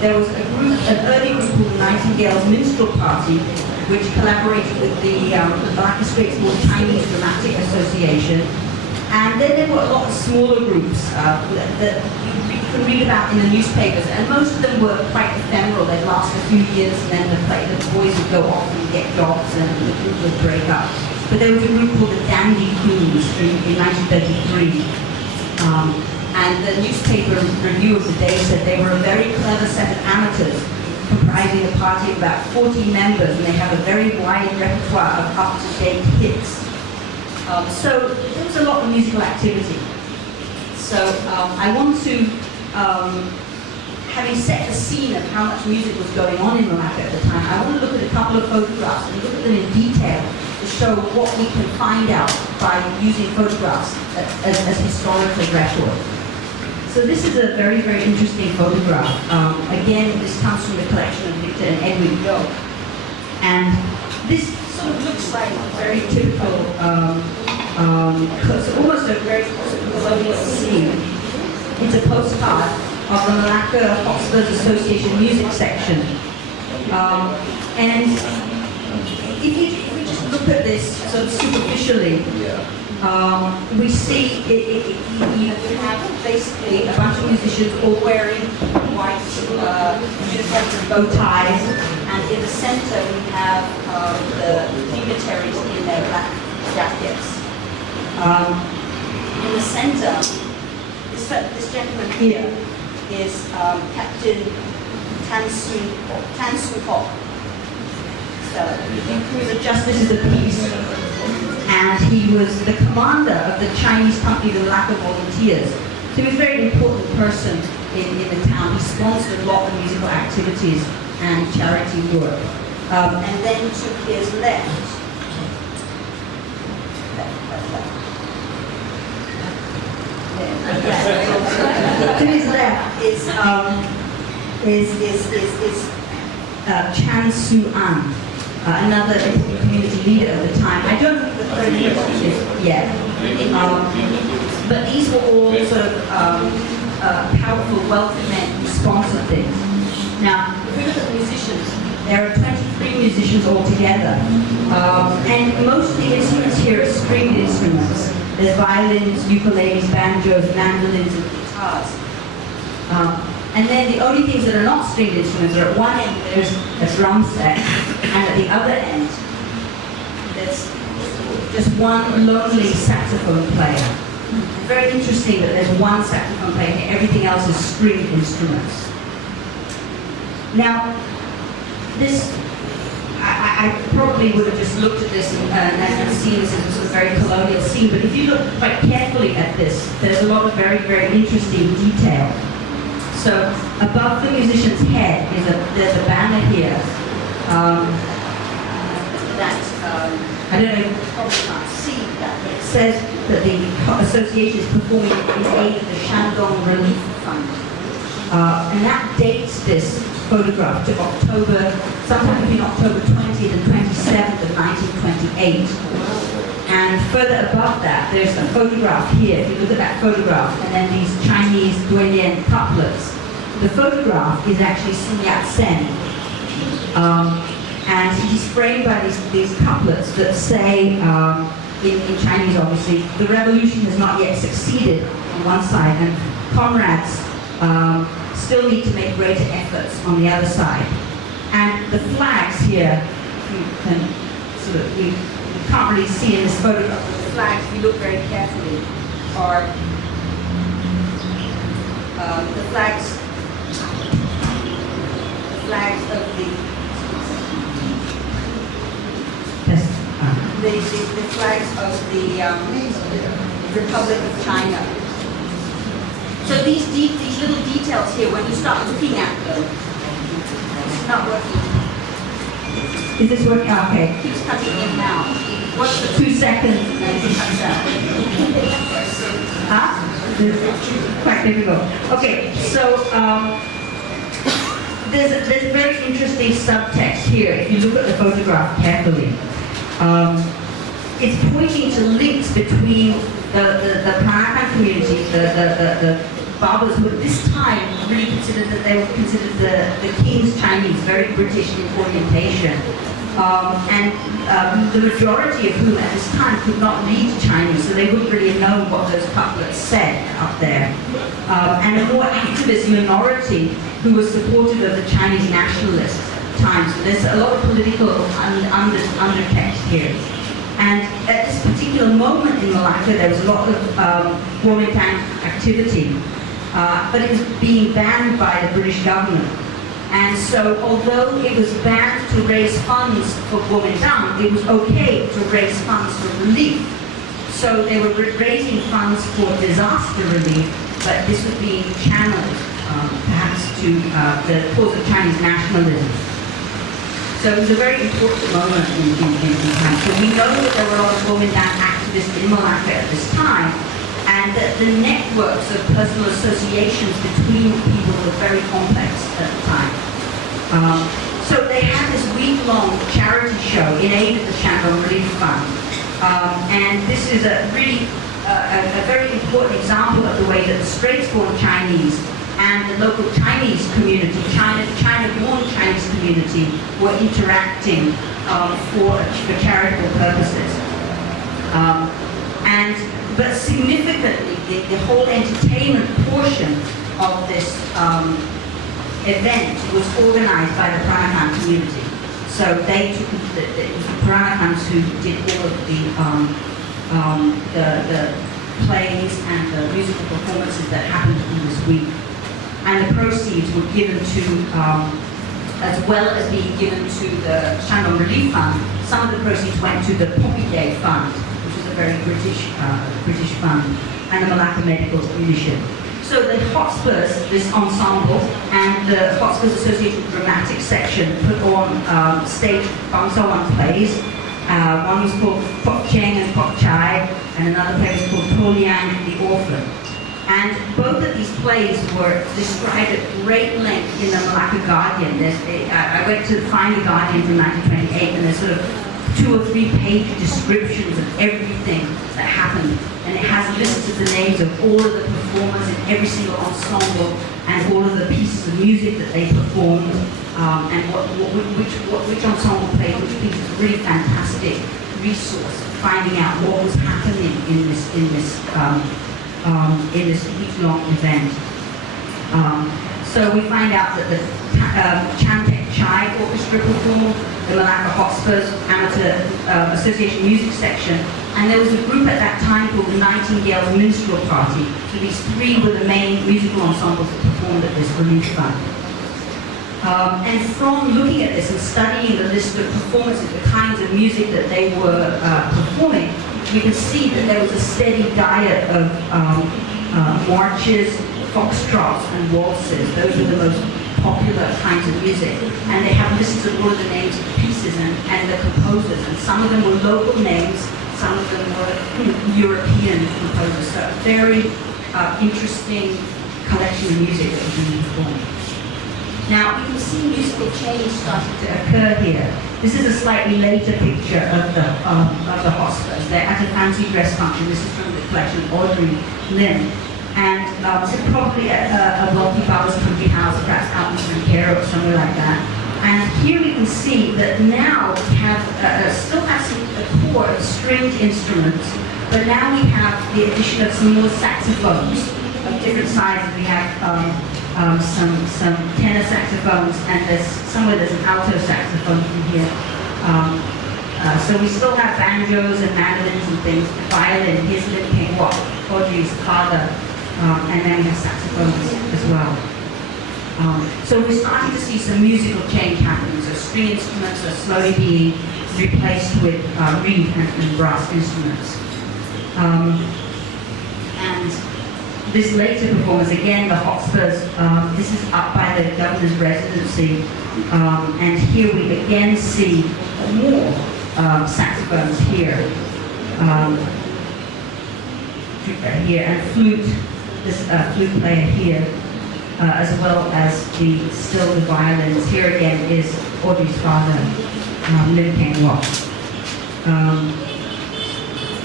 there was an early group called the Nightingale's Minstrel Party, which collaborated with the Malacca Straits Chinese Dramatic Association. And then there were a lot of smaller groups that you can read about in the newspapers, and most of them were quite ephemeral. They'd last a few years, and then the boys would go off and get jobs, and the group would break up. But there was a group called the Dandy Queens in 1933. And the newspaper review of the day said they were a very clever set of amateurs, comprising a party of about 40 members, and they have a very wide repertoire of up-to-date hits. So there was a lot of musical activity. So I want to, having set the scene of how much music was going on in Malacca at the time, I want to look at a couple of photographs and look at them in detail to show what we can find out by using photographs as historical record. So this is a very, very interesting photograph. Again, this comes from the collection of Victor and Edwin Doe. And this sort of looks like a very typical, almost a very colonial scene. It's a postcard of the Malacca Hotspurs Association music section. And if we just look at this sort of superficially, we see you have basically a bunch of musicians all wearing white uniforms and bow ties, and in the center we have the dignitaries in their black jackets. In the center, this gentleman here is Captain Tan Su Hock. He was a justice of the peace, and he was the commander of the Chinese company, the Malacca Volunteers. So he was a very important person in the town. He sponsored a lot of musical activities and charity work. And then to his left, to his left is Chan Su-an, another community leader at the time. I don't know the third is yet, but these were all sort of powerful, wealthy men who sponsored things. Now, if we look at the musicians, there are 23 musicians altogether, and most of the instruments here are stringed instruments. There's violins, ukuleles, banjos, mandolins, and guitars. And then the only things that are not stringed instruments are at one end there's a drum set, and at the other end there's just one lonely saxophone player. It's very interesting that there's one saxophone player and everything else is stringed instruments. Now, this, I probably would have just looked at this and seen this as a sort of very colonial scene, but if you look quite carefully at this, there's a lot of very, very interesting detail. So above the musician's head there's a banner here that, I don't know, you probably can't see that, but it says that the association is performing in aid of the Shandong Relief Fund. And that dates this photograph to October, sometime between October 20th and 27th of 1928. And further above that, there's a photograph here. If you look at that photograph, and then these Chinese Duanyan couplets. The photograph is actually Sun Yat-sen. And he's framed by these couplets that say, in Chinese obviously, the revolution has not yet succeeded on one side, and comrades still need to make greater efforts on the other side. And the flags here, you can sort of, you can't really see in this photograph, but the flags, if you look very carefully, are the flags of the flags of the Republic of China. So these little details here, when you start looking at them, it's not working. Is this working? Oh, okay. It keeps cutting in now. What's the 2 seconds and then it cuts out? Huh? Quite difficult. Okay, so there's a very interesting subtext here if you look at the photograph carefully. It's pointing to links between the Peranakan community, the Babas, who at this time really considered that they were considered the King's Chinese, very British in orientation. The majority of whom at this time could not read Chinese, so they wouldn't really have known what those couplets said up there. And a more activist minority who was supportive of the Chinese nationalists at the time. So there's a lot of political undertext here. And at this particular moment in Malacca, there was a lot of Kuomintang activity, but it was being banned by the British government. And so, although it was banned to raise funds for Kuomintang, it was okay to raise funds for relief. So they were raising funds for disaster relief, but this was being channeled perhaps to the cause of Chinese nationalism. So it was a very important moment in time. So we know that there were a lot of Kuomintang activists in Malacca at this time, and that the networks of personal associations between people were very complex at the time. So they had this week-long charity show in aid of the Shandong Relief Fund. And this is a really a very important example of the way that the Straits-born Chinese and the local Chinese community, China-born Chinese community, were interacting for charitable purposes. But significantly, the whole entertainment portion of this event was organized by the Peranakan community. So they took it was the Peranakans who did all of the plays and the musical performances that happened in this week. And the proceeds were given to, as well as being given to the Shandong Relief Fund, some of the proceeds went to the Poppy Day Fund, which is a very British fund, and the Malacca Medical Initiative. So the Hotspurs, this ensemble, and the Hotspurs Association Dramatic Section put on stage Bangsawan plays. One was called Fok Cheng and Fok Chai, and another play was called Po Liang and the Orphan. And both of these plays were described at great length in the Malacca Guardian. I went to find the Guardian from 1928, and there's sort of 2 or 3 page descriptions of everything that happened. And it has lists of the names of all of the performers in every single ensemble and all of the pieces of music that they performed, and which ensemble played which pieces. Really fantastic resource for finding out what was happening in this week-long event. So we find out that the Chantek Chai Orchestra performed, the Malacca Hotspurs Amateur Association Music Section, and there was a group at that time called the Nightingale's Minstrel Party. So these 3 were the main musical ensembles that performed at this relief fund. And from looking at this and studying the list of performances, the kinds of music that they were performing, we can see that there was a steady diet of marches, foxtrots, and waltzes. Those were the most popular kinds of music. And they have lists of all of the names of the pieces and the composers. And some of them were local names, some of them were European composers. So a very interesting collection of music that was being performed. Now, you can see musical change starting to occur here. This is a slightly later picture of the Hotspurs. They're at a fancy dress function. This is from the collection of Audrey Lim. And this is probably a wealthy Baba's country house, perhaps out in Sankera or somewhere like that. And here we can see that now we have, still has a core of stringed instruments, but now we have the addition of some more saxophones of different sizes. We have some tenor saxophones, and somewhere there's an alto saxophone in here. So we still have banjos and mandolins and things, violin, here's Lim Keng Wok, Audrey's father, and then we have saxophones as well. So we're starting to see some musical change happening. So string instruments are slowly being replaced with reed and brass instruments. And this later performance, again, the Hotspurs, this is up by the governor's residency, and here we again see more saxophones here, and flute, this flute player here, as well as the violins. Here again is Audrey's father, Lim Keng Wok.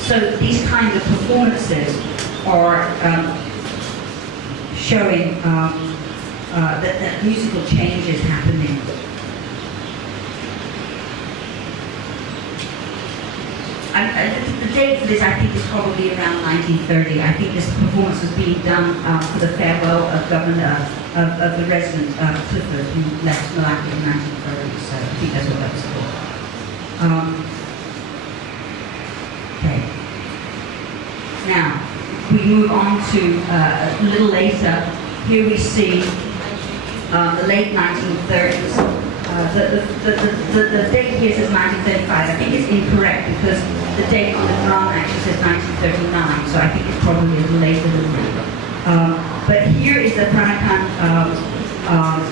So these kinds of performances are showing that musical change is happening. The date for this, I think, is probably around 1930. I think this performance was being done for the farewell of of the resident Clifford, who left Malacca in 1930. So I think that's what that was for. Okay. Now we move on to a little later. Here we see the late 1930s. The date here says 1935. I think it's incorrect because the date on the drum actually says 1939, so I think it's probably a little later than that. But here is the Peranakan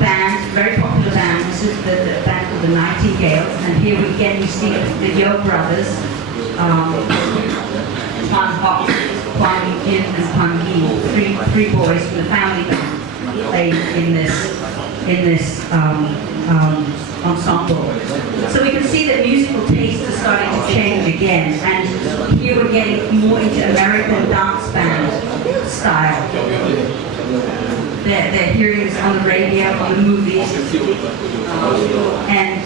band, very popular band. This is the band called the Nightingales, and here again we see the Yo brothers, Pan Hok, Kwan Yin, and Pan Yi, three boys from the family band, played in this ensemble. So we can see that musical tastes are starting to change again, and here we're getting more into American dance band style. They're hearing this on the radio, on the movies, and